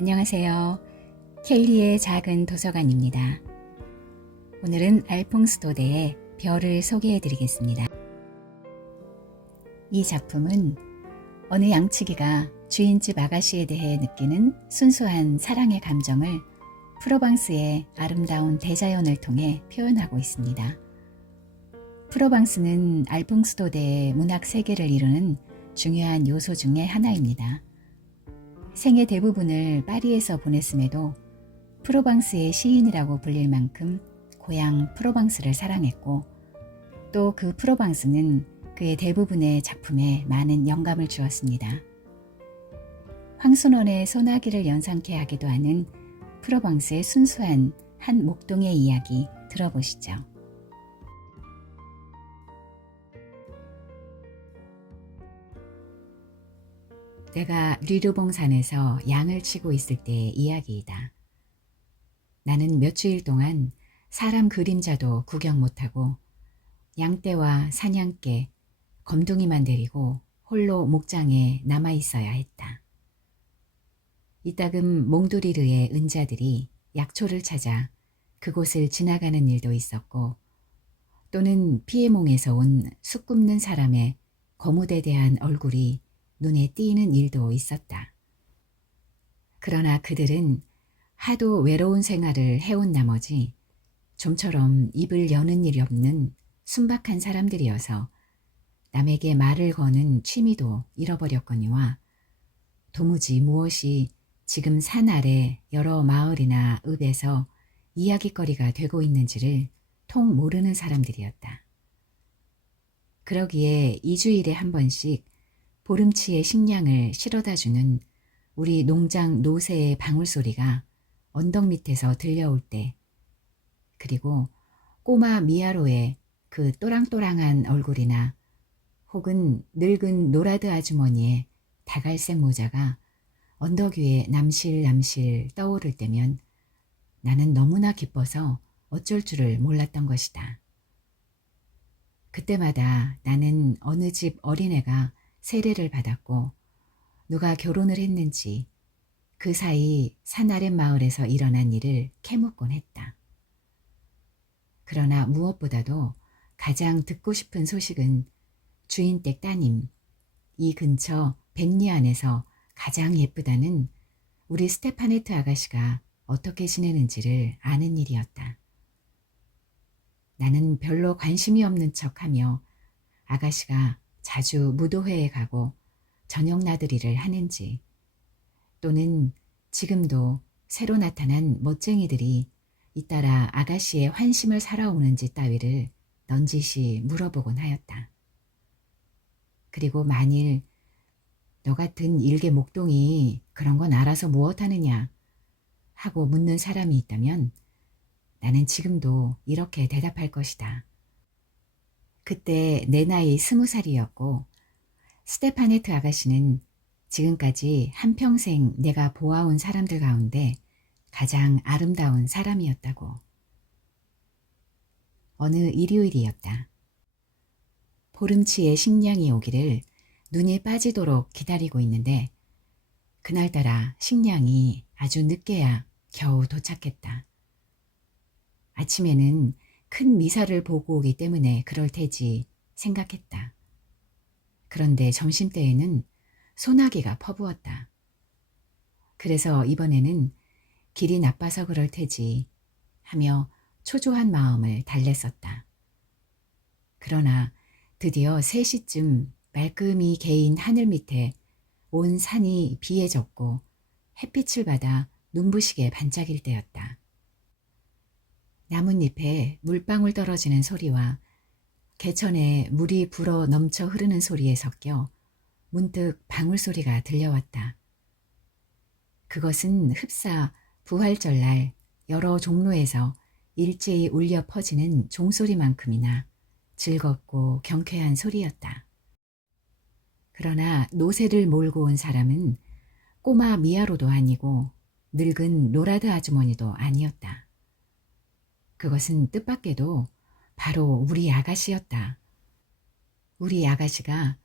안녕하세요. 켈리의 작은 도서관입니다. 오늘은 알퐁스도데의 별을 소개해 드리겠습니다. 이 작품은 어느 양치기가 주인집 아가씨에 대해 느끼는 순수한 사랑의 감정을 프로방스의 아름다운 대자연을 통해 표현하고 있습니다. 프로방스는 알퐁스도데의 문학 세계를 이루는 중요한 요소 중의 하나입니다. 생애 대부분을 파리에서 보냈음에도 프로방스의 시인이라고 불릴 만큼 고향 프로방스를 사랑했고, 또 그 프로방스는 그의 대부분의 작품에 많은 영감을 주었습니다. 황순원의 소나기를 연상케 하기도 하는 프로방스의 순수한 한 목동의 이야기 들어보시죠. 내가 르르봉산에서 양을 치고 있을 때의 이야기이다. 나는 몇 주일 동안 사람 그림자도 구경 못하고 양떼와 사냥개, 검둥이만 데리고 홀로 목장에 남아있어야 했다. 이따금 몽두리르의 은자들이 약초를 찾아 그곳을 지나가는 일도 있었고, 또는 피에몽에서 온 숲 굽는 사람의 거무대대한 얼굴이 눈에 띄는 일도 있었다. 그러나 그들은 하도 외로운 생활을 해온 나머지 좀처럼 입을 여는 일이 없는 순박한 사람들이어서 남에게 말을 거는 취미도 잃어버렸거니와 도무지 무엇이 지금 산 아래 여러 마을이나 읍에서 이야깃거리가 되고 있는지를 통 모르는 사람들이었다. 그러기에 2주일에 한 번씩 보름치의 식량을 실어다주는 우리 농장 노새의 방울소리가 언덕 밑에서 들려올 때, 그리고 꼬마 미아로의 그 또랑또랑한 얼굴이나 혹은 늙은 노라드 아주머니의 다갈색 모자가 언덕 위에 남실남실 떠오를 때면 나는 너무나 기뻐서 어쩔 줄을 몰랐던 것이다. 그때마다 나는 어느 집 어린애가 세례를 받았고 누가 결혼을 했는지, 그 사이 산 아랫 마을에서 일어난 일을 캐묻곤 했다. 그러나 무엇보다도 가장 듣고 싶은 소식은 주인댁 따님, 이 근처 벤리 안에서 가장 예쁘다는 우리 스테파네트 아가씨가 어떻게 지내는지를 아는 일이었다. 나는 별로 관심이 없는 척하며 아가씨가 자주 무도회에 가고 저녁 나들이를 하는지, 또는 지금도 새로 나타난 멋쟁이들이 잇따라 아가씨의 환심을 살아오는지 따위를 넌지시 물어보곤 하였다. 그리고 만일 너 같은 일개 목동이 그런 건 알아서 무엇하느냐 하고 묻는 사람이 있다면 나는 지금도 이렇게 대답할 것이다. 그때 내 나이 20살이었고 스테파네트 아가씨는 지금까지 한평생 내가 보아온 사람들 가운데 가장 아름다운 사람이었다고. 어느 일요일이었다. 보름치의 식량이 오기를 눈이 빠지도록 기다리고 있는데 그날따라 식량이 아주 늦게야 겨우 도착했다. 아침에는 큰 미사를 보고 오기 때문에 그럴 테지 생각했다. 그런데 점심때에는 소나기가 퍼부었다. 그래서 이번에는 길이 나빠서 그럴 테지 하며 초조한 마음을 달랬었다. 그러나 드디어 3시쯤 말끔히 개인 하늘 밑에 온 산이 비에 젖고 햇빛을 받아 눈부시게 반짝일 때였다. 나뭇잎에 물방울 떨어지는 소리와 개천에 물이 불어 넘쳐 흐르는 소리에 섞여 문득 방울소리가 들려왔다. 그것은 흡사 부활절날 여러 종로에서 일제히 울려 퍼지는 종소리만큼이나 즐겁고 경쾌한 소리였다. 그러나 노새를 몰고 온 사람은 꼬마 미아로도 아니고 늙은 노라드 아주머니도 아니었다. 그것은 뜻밖에도 바로 우리 아가씨였다. 우리 아가씨가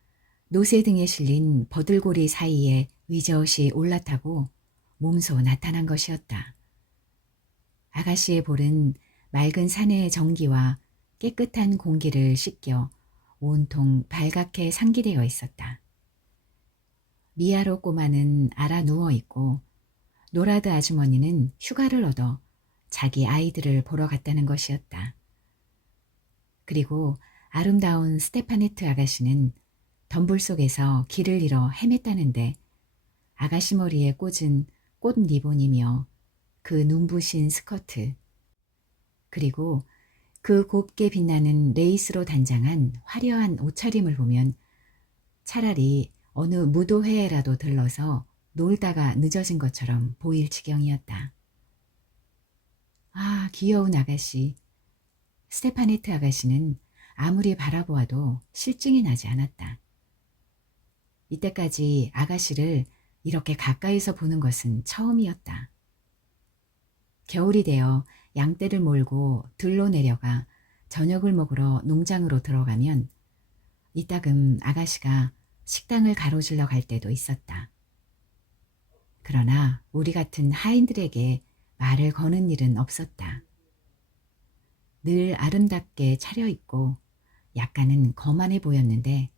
노새 등에 실린 버들고리 사이에 위저엇이 올라타고 몸소 나타난 것이었다. 아가씨의 볼은 맑은 산의 정기와 깨끗한 공기를 씻겨 온통 발갛게 상기되어 있었다. 미아로 꼬마는 알아 누워있고 노라드 아주머니는 휴가를 얻어 자기 아이들을 보러 갔다는 것이었다. 그리고 아름다운 스테파네트 아가씨는 덤불 속에서 길을 잃어 헤맸다는데 아가씨 머리에 꽂은 꽃 리본이며 그 눈부신 스커트, 그리고 그 곱게 빛나는 레이스로 단장한 화려한 옷차림을 보면 차라리 어느 무도회에라도 들러서 놀다가 늦어진 것처럼 보일 지경이었다. 아, 귀여운 아가씨. 스테파네트 아가씨는 아무리 바라보아도 실증이 나지 않았다. 이때까지 아가씨를 이렇게 가까이서 보는 것은 처음이었다. 겨울이 되어 양떼를 몰고 들로 내려가 저녁을 먹으러 농장으로 들어가면 이따금 아가씨가 식당을 가로질러 갈 때도 있었다. 그러나 우리 같은 하인들에게 말을 거는 일은 없었다. 늘 아름답게 차려입고 약간은 거만해 보였는데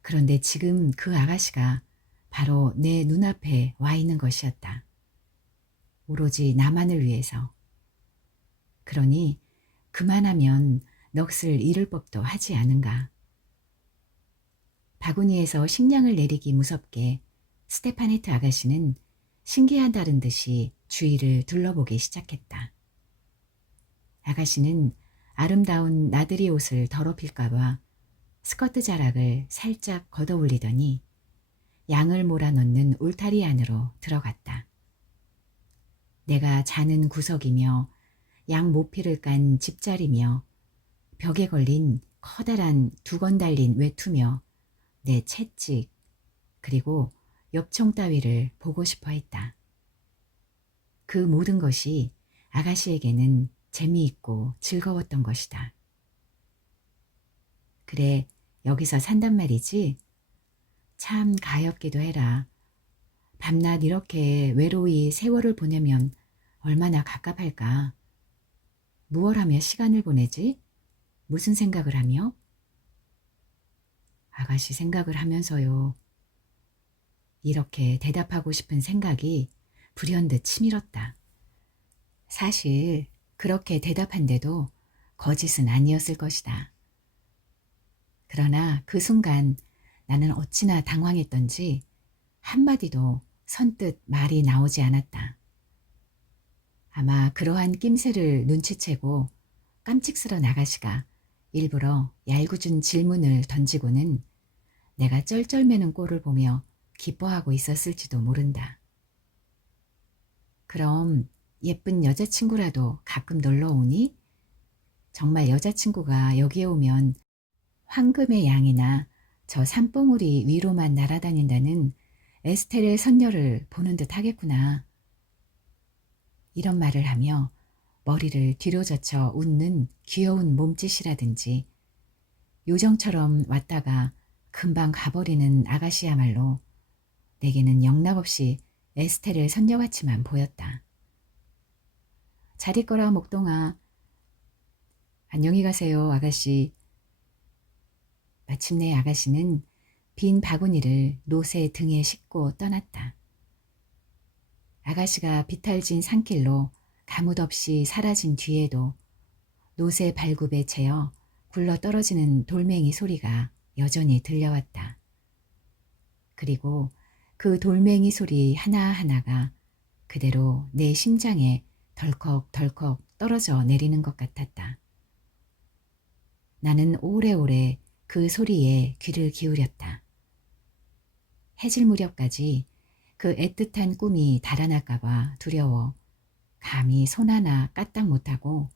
그런데 지금 그 아가씨가 바로 내 눈앞에 와 있는 것이었다. 오로지 나만을 위해서. 그러니 그만하면 넋을 잃을 법도 하지 않은가. 바구니에서 식량을 내리기 무섭게 스테파네트 아가씨는 신기하다는 듯이 주위를 둘러보기 시작했다. 아가씨는 아름다운 나들이 옷을 더럽힐까봐 스커트 자락을 살짝 걷어 올리더니 양을 몰아넣는 울타리 안으로 들어갔다. 내가 자는 구석이며 양 모피를 깐 집자리며 벽에 걸린 커다란 두건 달린 외투며 내 채찍 그리고 엽총 따위를 보고 싶어 했다. 그 모든 것이 아가씨에게는 재미있고 즐거웠던 것이다. 그래, 여기서 산단 말이지? 참 가엾기도 해라. 밤낮 이렇게 외로이 세월을 보내면 얼마나 갑갑할까. 무얼 하며 시간을 보내지? 무슨 생각을 하며? 아가씨 생각을 하면서요. 이렇게 대답하고 싶은 생각이 불현듯 치밀었다. 사실 그렇게 대답한데도 거짓은 아니었을 것이다. 그러나 그 순간 나는 어찌나 당황했던지 한마디도 선뜻 말이 나오지 않았다. 아마 그러한 낌새를 눈치채고 깜찍스런 아가씨가 일부러 얄궂은 질문을 던지고는 내가 쩔쩔매는 꼴을 보며 기뻐하고 있었을지도 모른다. 그럼 예쁜 여자친구라도 가끔 놀러 오니? 정말 여자친구가 여기에 오면 황금의 양이나 저 산봉우리 위로만 날아다닌다는 에스테르 선녀를 보는 듯 하겠구나. 이런 말을 하며 머리를 뒤로 젖혀 웃는 귀여운 몸짓이라든지 요정처럼 왔다가 금방 가버리는 아가씨야말로 내게는 영락없이 에스테르 선녀같이만 보였다. 잘 있거라 목동아. 안녕히 가세요 아가씨. 마침내 아가씨는 빈 바구니를 노새 등에 싣고 떠났다. 아가씨가 비탈진 산길로 가뭇없이 사라진 뒤에도 노새 발굽에 채어 굴러떨어지는 돌멩이 소리가 여전히 들려왔다. 그리고 그 돌멩이 소리 하나하나가 그대로 내 심장에 덜컥덜컥 떨어져 내리는 것 같았다. 나는 오래오래 그 소리에 귀를 기울였다. 해질 무렵까지 그 애틋한 꿈이 달아날까봐 두려워 감히 손 하나 까딱 못하고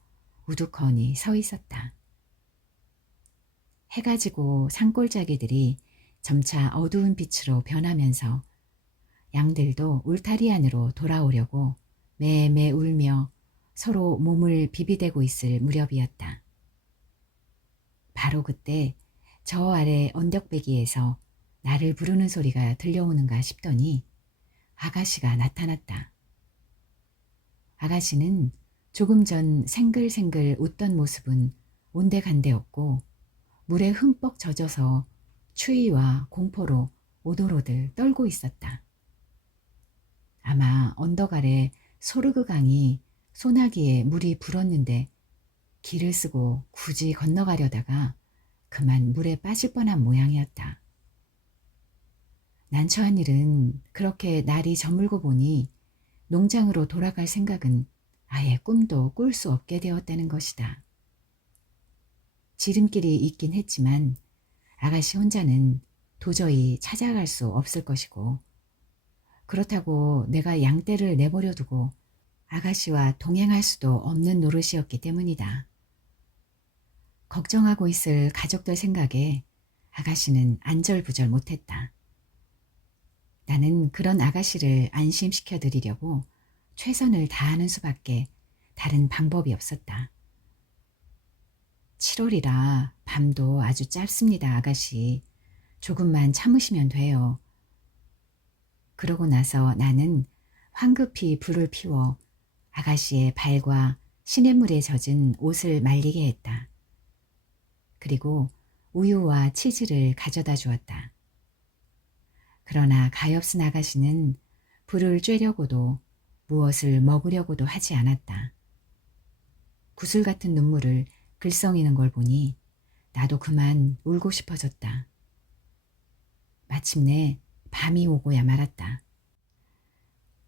우두커니 서 있었다. 해가 지고 산골짜기들이 점차 어두운 빛으로 변하면서 양들도 울타리 안으로 돌아오려고 매매 울며 서로 몸을 비비대고 있을 무렵이었다. 바로 그때 저 아래 언덕배기에서 나를 부르는 소리가 들려오는가 싶더니 아가씨가 나타났다. 아가씨는 조금 전 생글생글 웃던 모습은 온데간데 없고 물에 흠뻑 젖어서 추위와 공포로 오돌오돌 떨고 있었다. 아마 언덕 아래 소르그 강이 소나기에 물이 불었는데 길을 쓰고 굳이 건너가려다가 그만 물에 빠질 뻔한 모양이었다. 난처한 일은 그렇게 날이 저물고 보니 농장으로 돌아갈 생각은 아예 꿈도 꿀 수 없게 되었다는 것이다. 지름길이 있긴 했지만 아가씨 혼자는 도저히 찾아갈 수 없을 것이고, 그렇다고 내가 양떼를 내버려 두고 아가씨와 동행할 수도 없는 노릇이었기 때문이다. 걱정하고 있을 가족들 생각에 아가씨는 안절부절 못했다. 나는 그런 아가씨를 안심시켜 드리려고 최선을 다하는 수밖에 다른 방법이 없었다. 7월이라 밤도 아주 짧습니다, 아가씨. 조금만 참으시면 돼요. 그러고 나서 나는 황급히 불을 피워 아가씨의 발과 시냇물에 젖은 옷을 말리게 했다. 그리고 우유와 치즈를 가져다 주었다. 그러나 가엾은 아가씨는 불을 쬐려고도 무엇을 먹으려고도 하지 않았다. 구슬 같은 눈물을 글썽이는 걸 보니 나도 그만 울고 싶어졌다. 마침내 밤이 오고야 말았다.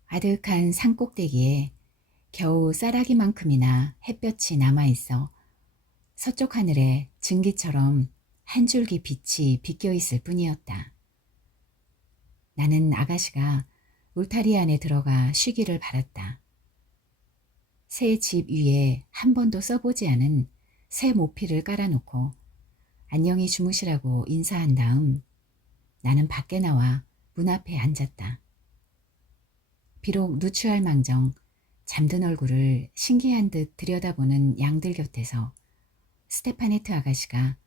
아득한 산꼭대기에 겨우 쌀아기만큼이나 햇볕이 남아있어 서쪽 하늘에 증기처럼 한 줄기 빛이 비껴있을 뿐이었다. 나는 아가씨가 울타리 안에 들어가 쉬기를 바랐다. 새 집 위에 한 번도 써보지 않은 새 모피를 깔아놓고 안녕히 주무시라고 인사한 다음 나는 밖에 나와 문 앞에 앉았다. 비록 누추할 망정 잠든 얼굴을 신기한 듯 들여다보는 양들 곁에서 스테파네트 아가씨가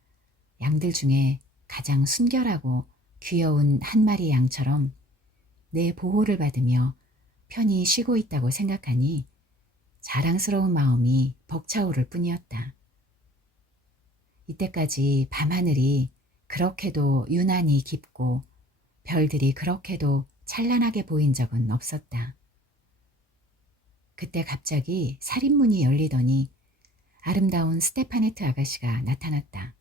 양들 중에 가장 순결하고 귀여운 한 마리 양처럼 내 보호를 받으며 편히 쉬고 있다고 생각하니 자랑스러운 마음이 벅차오를 뿐이었다. 이때까지 밤하늘이 그렇게도 유난히 깊고 별들이 그렇게도 찬란하게 보인 적은 없었다. 그때 갑자기 살인문이 열리더니 아름다운 스테파네트 아가씨가 나타났다.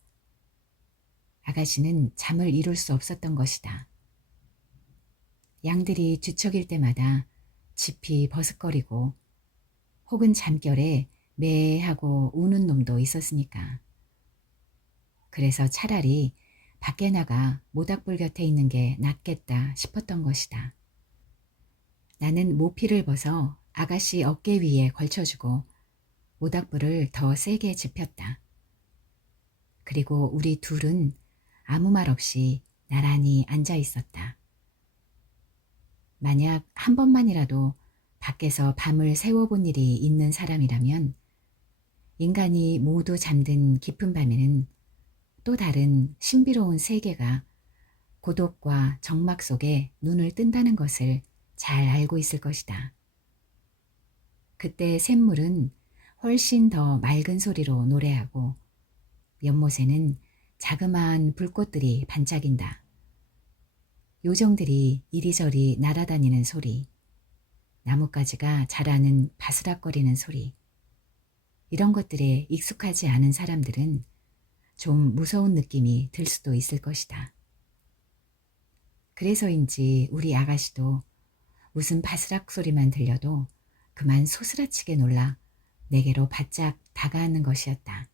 아가씨는 잠을 이룰 수 없었던 것이다. 양들이 뒤척일 때마다 짚이 버슥거리고 혹은 잠결에 매하고 우는 놈도 있었으니까. 그래서 차라리 밖에 나가 모닥불 곁에 있는 게 낫겠다 싶었던 것이다. 나는 모피를 벗어 아가씨 어깨 위에 걸쳐주고 모닥불을 더 세게 지폈다. 그리고 우리 둘은 아무 말 없이 나란히 앉아 있었다. 만약 한 번만이라도 밖에서 밤을 새워본 일이 있는 사람이라면 인간이 모두 잠든 깊은 밤에는 또 다른 신비로운 세계가 고독과 적막 속에 눈을 뜬다는 것을 잘 알고 있을 것이다. 그때 샘물은 훨씬 더 맑은 소리로 노래하고 연못에는 자그마한 불꽃들이 반짝인다. 요정들이 이리저리 날아다니는 소리, 나뭇가지가 자라는 바스락거리는 소리, 이런 것들에 익숙하지 않은 사람들은 좀 무서운 느낌이 들 수도 있을 것이다. 그래서인지 우리 아가씨도 무슨 바스락 소리만 들려도 그만 소스라치게 놀라 내게로 바짝 다가앉는 것이었다.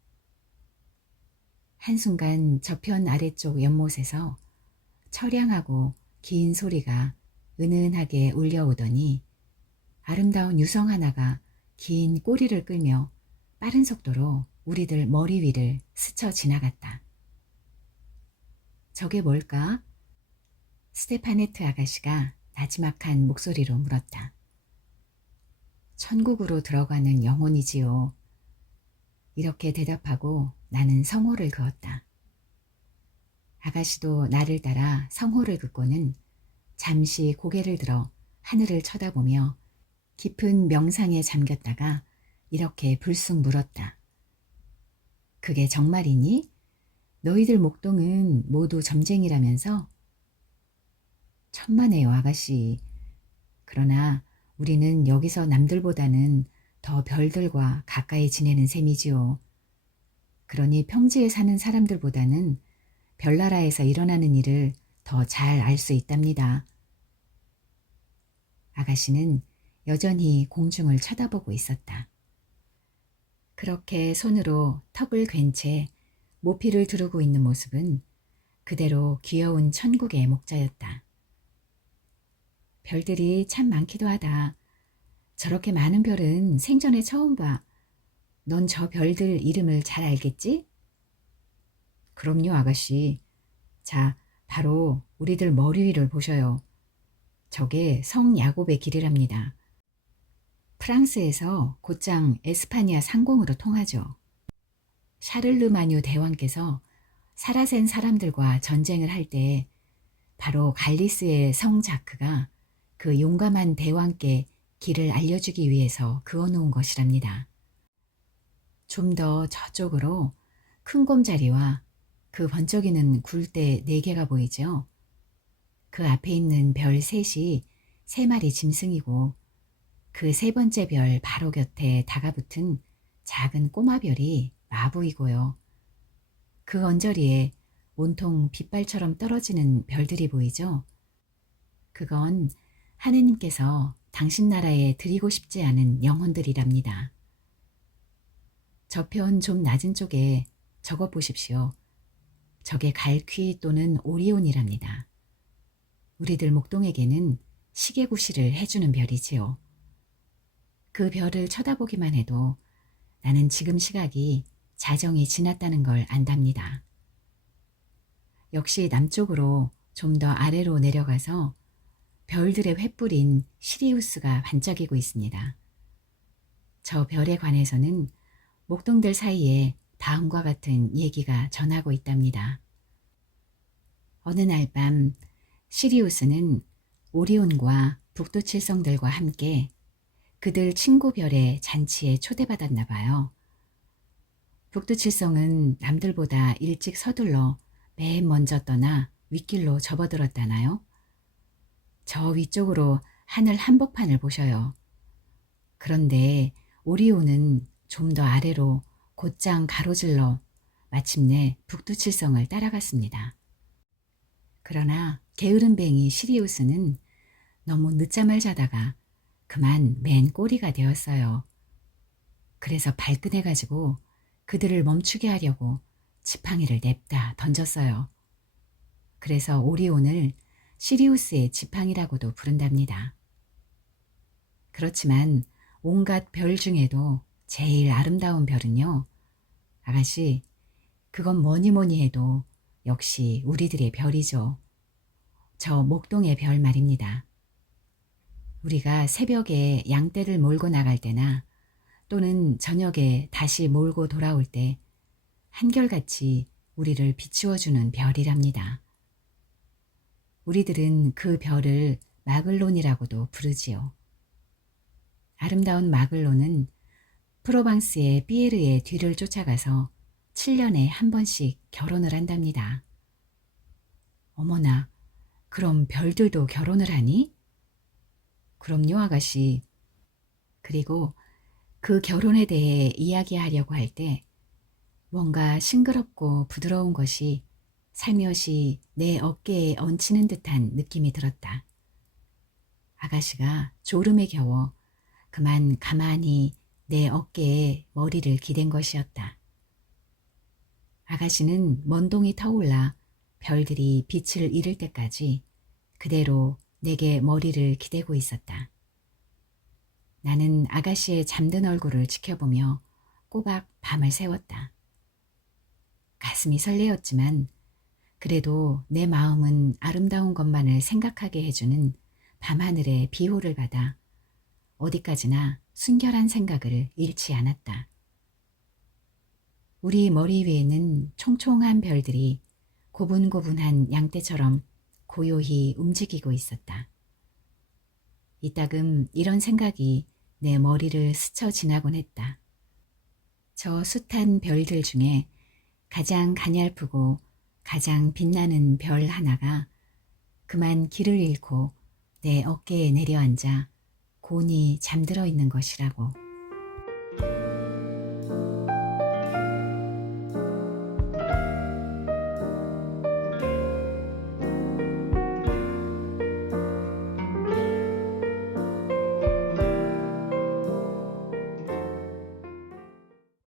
한순간 저편 아래쪽 연못에서 처량하고 긴 소리가 은은하게 울려오더니 아름다운 유성 하나가 긴 꼬리를 끌며 빠른 속도로 우리들 머리 위를 스쳐 지나갔다. 저게 뭘까? 스테파네트 아가씨가 나지막한 목소리로 물었다. 천국으로 들어가는 영혼이지요. 이렇게 대답하고 나는 성호를 그었다. 아가씨도 나를 따라 성호를 긋고는 잠시 고개를 들어 하늘을 쳐다보며 깊은 명상에 잠겼다가 이렇게 불쑥 물었다. 그게 정말이니? 너희들 목동은 모두 점쟁이라면서? 천만에요, 아가씨. 그러나 우리는 여기서 남들보다는 더 별들과 가까이 지내는 셈이지요. 그러니 평지에 사는 사람들보다는 별나라에서 일어나는 일을 더 잘 알 수 있답니다. 아가씨는 여전히 공중을 쳐다보고 있었다. 그렇게 손으로 턱을 괜 채 모피를 두르고 있는 모습은 그대로 귀여운 천국의 목자였다. 별들이 참 많기도 하다. 저렇게 많은 별은 생전에 처음 봐. 넌 저 별들 이름을 잘 알겠지? 그럼요, 아가씨. 자, 바로 우리들 머리 위를 보셔요. 저게 성 야곱의 길이랍니다. 프랑스에서 곧장 에스파니아 상공으로 통하죠. 샤를르마뉴 대왕께서 사라센 사람들과 전쟁을 할 때 바로 갈리스의 성 자크가 그 용감한 대왕께 길을 알려주기 위해서 그어놓은 것이랍니다. 좀 더 저쪽으로 큰 곰자리와 그 번쩍이는 굴대 4개가 보이죠. 그 앞에 있는 별 셋이 3마리 짐승이고 그 3번째 별 바로 곁에 다가붙은 작은 꼬마 별이 마부이고요. 그 언저리에 온통 빗발처럼 떨어지는 별들이 보이죠. 그건 하느님께서 당신 나라에 드리고 싶지 않은 영혼들이랍니다. 저편 좀 낮은 쪽에 적어 보십시오. 저게 갈퀴 또는 오리온이랍니다. 우리들 목동에게는 시계구시를 해주는 별이지요. 그 별을 쳐다보기만 해도 나는 지금 시각이 자정이 지났다는 걸 안답니다. 역시 남쪽으로 좀 더 아래로 내려가서 별들의 횃불인 시리우스가 반짝이고 있습니다. 저 별에 관해서는 목동들 사이에 다음과 같은 얘기가 전하고 있답니다. 어느 날 밤 시리우스는 오리온과 북두칠성들과 함께 그들 친구 별의 잔치에 초대받았나 봐요. 북두칠성은 남들보다 일찍 서둘러 맨 먼저 떠나 윗길로 접어들었다나요? 저 위쪽으로 하늘 한복판을 보셔요. 그런데 오리온은 좀 더 아래로 곧장 가로질러 마침내 북두칠성을 따라갔습니다. 그러나 게으름뱅이 시리우스는 너무 늦잠을 자다가 그만 맨 꼬리가 되었어요. 그래서 발끈해가지고 그들을 멈추게 하려고 지팡이를 냅다 던졌어요. 그래서 오리온을 시리우스의 지팡이라고도 부른답니다. 그렇지만 온갖 별 중에도 제일 아름다운 별은요, 아가씨, 그건 뭐니 뭐니 해도 역시 우리들의 별이죠. 저 목동의 별 말입니다. 우리가 새벽에 양떼를 몰고 나갈 때나 또는 저녁에 다시 몰고 돌아올 때 한결같이 우리를 비추어주는 별이랍니다. 우리들은 그 별을 마글론이라고도 부르지요. 아름다운 마글론은 프로방스의 피에르의 뒤를 쫓아가서 7년에 한 번씩 결혼을 한답니다. 어머나, 그럼 별들도 결혼을 하니? 그럼요, 아가씨. 그리고 그 결혼에 대해 이야기하려고 할 때 뭔가 싱그럽고 부드러운 것이 살며시 내 어깨에 얹히는 듯한 느낌이 들었다. 아가씨가 졸음에 겨워 그만 가만히 내 어깨에 머리를 기댄 것이었다. 아가씨는 먼동이 터올라 별들이 빛을 잃을 때까지 그대로 내게 머리를 기대고 있었다. 나는 아가씨의 잠든 얼굴을 지켜보며 꼬박 밤을 새웠다. 가슴이 설레었지만 그래도 내 마음은 아름다운 것만을 생각하게 해주는 밤하늘의 비호를 받아 어디까지나 순결한 생각을 잃지 않았다. 우리 머리 위에는 총총한 별들이 고분고분한 양떼처럼 고요히 움직이고 있었다. 이따금 이런 생각이 내 머리를 스쳐 지나곤 했다. 저 숱한 별들 중에 가장 가냘프고 가장 빛나는 별 하나가 그만 길을 잃고 내 어깨에 내려앉아 곤히 잠들어 있는 것이라고.